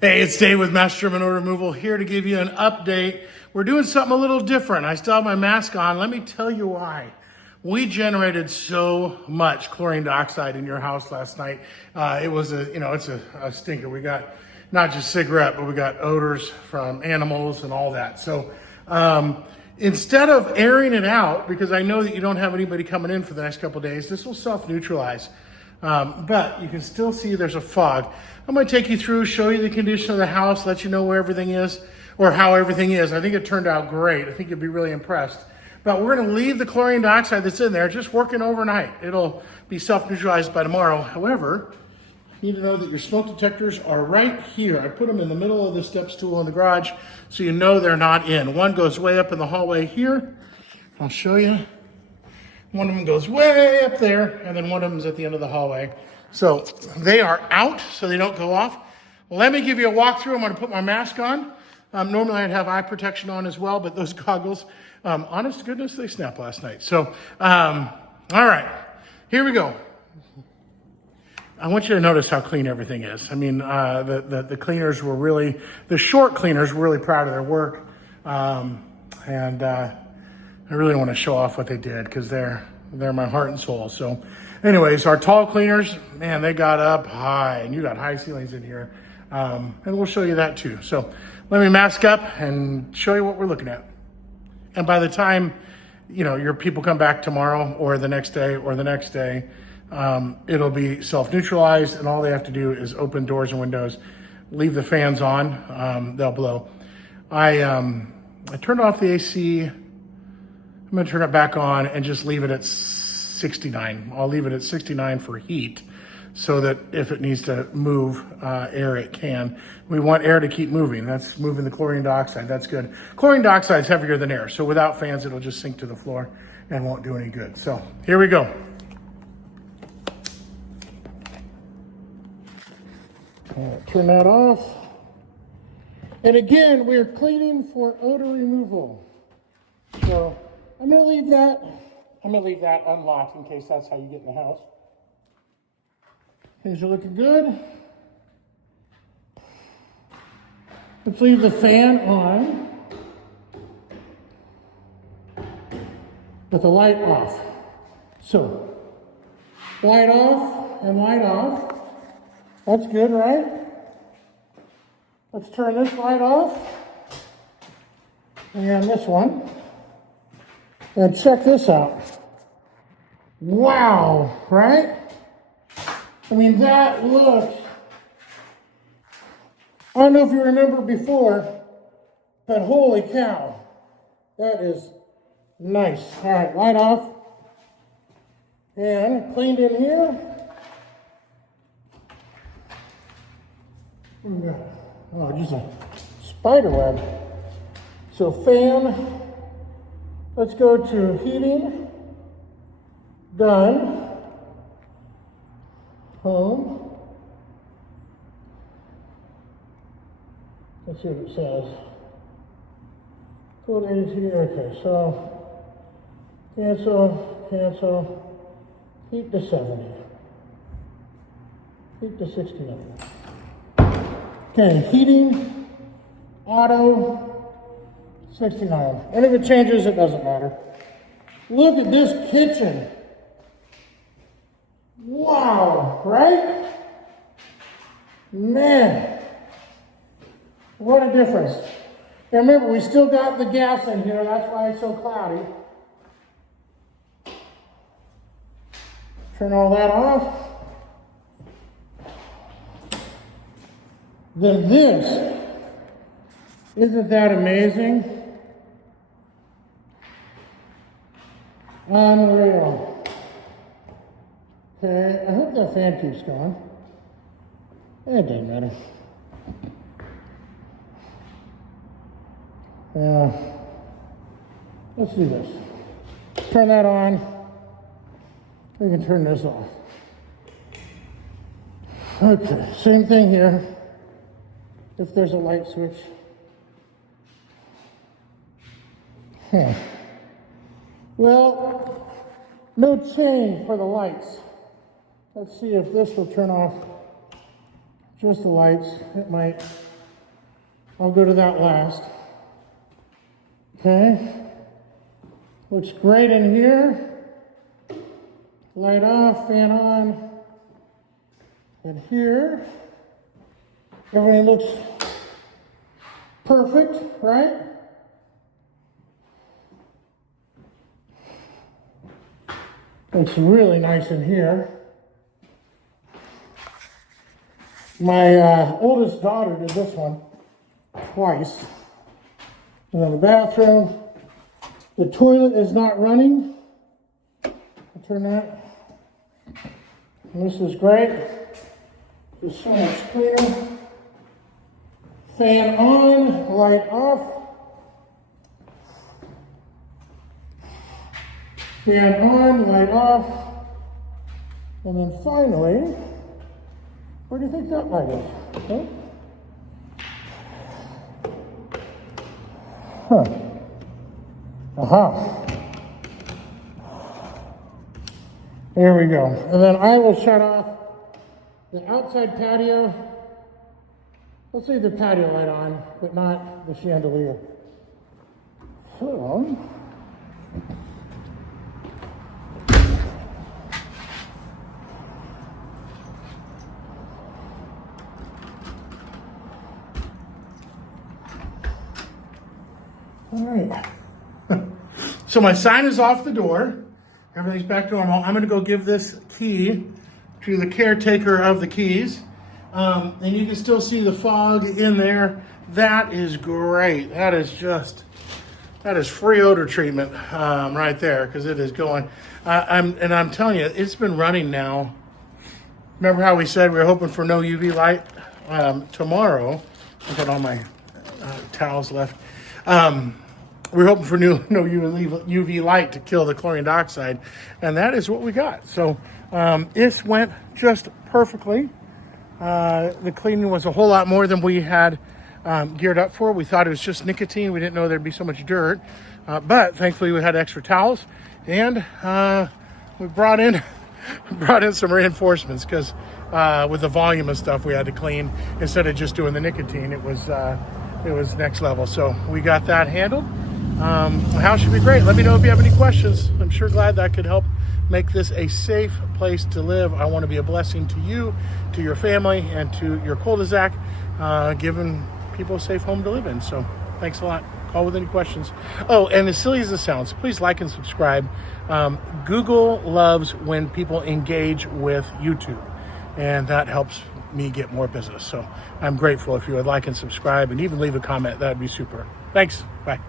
Hey, it's Dave with Master German Odor Removal here to give you an update. We're doing something a little different. I still have my mask on. Let me tell you why. We generated so much chlorine dioxide in your house last night. It was it's a stinker. We got not just cigarette, but we got odors from animals and all that. So instead of airing it out, because I know that you don't have anybody coming in for the next couple of days, this will self-neutralize. But you can still see there's a fog. I'm going to take you through, show you the condition of the house, let you know where everything is, or how everything is. I think it turned out great. I think you'll be really impressed. But we're going to leave the chlorine dioxide that's in there just working overnight. It'll be self-neutralized by tomorrow. However, you need to know that your smoke detectors are right here. I put them in the middle of the step stool in the garage so you know they're not in. One goes way up in the hallway here. I'll show you. One of them goes way up there, and then one of them is at the end of the hallway. So they are out, so they don't go off. Let me give you a walkthrough. I'm going to put my mask on. Normally I'd have eye protection on as well, but those goggles, honest to goodness, they snapped last night. So, all right, here we go. I want you to notice how clean everything is. I mean, the cleaners were really, the short cleaners were really proud of their work. I really want to show off what they did because they're my heart and soul. So anyways, our tall cleaners, man, they got up high, and you got high ceilings in here. And we'll show you that too. So let me mask up and show you what we're looking at. And by the time, your people come back tomorrow or the next day, it'll be self-neutralized, and all they have to do is open doors and windows, leave the fans on, they'll blow. I turned off the AC. I'm going to turn it back on and just leave it at 69. I'll leave it at 69 for heat so that if it needs to move air, it can. We want air to keep moving. That's moving the chlorine dioxide. That's good. Chlorine dioxide is heavier than air, so without fans, it'll just sink to the floor and won't do any good. So here we go. Turn that off. And again, we're cleaning for odor removal. So I'm going to leave that unlocked in case that's how you get in the house. Things are looking good. Let's leave the fan on with the light off. So, light off and light off. That's good, right? Let's turn this light off and this one. And check this out. Wow, right? I mean, that looks, I don't know if you remember before, but holy cow, that is nice. All right, light off. And cleaned in here. Oh, just a spider web. So fan. Let's go to heating, done, home. Let's see what it says. Go to 82, okay, so cancel, heat to 70, heat to 69. Okay, heating, auto, 69. And if it changes, it doesn't matter. Look at this kitchen. Wow, right? Man, what a difference. And remember, we still got the gas in here. That's why it's so cloudy. Turn all that off. Then this, isn't that amazing? Unreal. Okay, I hope that fan keeps going. It doesn't matter. Let's do this. Turn that on. We can turn this off. Okay, same thing here. If there's a light switch. Well, no chain for the lights. Let's see if this will turn off Just the lights. It might. I'll go to that last. Okay. Looks great in here. Light off, fan on. And here, everything looks perfect, right? Looks really nice in here. My oldest daughter did this one twice. And then the bathroom. The toilet is not running. I'll turn that. And this is great. Just so much cleaner. Fan on, light off. Fan on, light off. And then finally, where do you think that light is? Okay. Huh. Aha. There we go. And then I will shut off the outside patio. Let's leave the patio light on, but not the chandelier. So, all right. So my sign is off the door. Everything's back to normal. I'm going to go give this key to the caretaker of the keys. And you can still see the fog in there. That is great. That is free odor treatment right there, because it is going. I'm telling you, it's been running now. Remember how we said we were hoping for no UV light tomorrow? I got all my towels left. We were hoping for no UV light to kill the chlorine dioxide, and that is what we got. So it went just perfectly. The cleaning was a whole lot more than we had geared up for. We thought it was just nicotine. We didn't know there'd be so much dirt, but thankfully we had extra towels, and we brought in some reinforcements, because with the volume of stuff we had to clean, instead of just doing the nicotine, it was next level. So we got that handled. The house should be great. Let me know if you have any questions. I'm sure glad that could help make this a safe place to live. I want to be a blessing to you, to your family, and to your cul-de-sac, giving people a safe home to live in. So thanks a lot. Call with any questions. Oh, and as silly as it sounds, please like and subscribe. Google loves when people engage with YouTube, and that helps me get more business. So I'm grateful if you would like and subscribe, and even leave a comment. That'd be super. Thanks. Bye.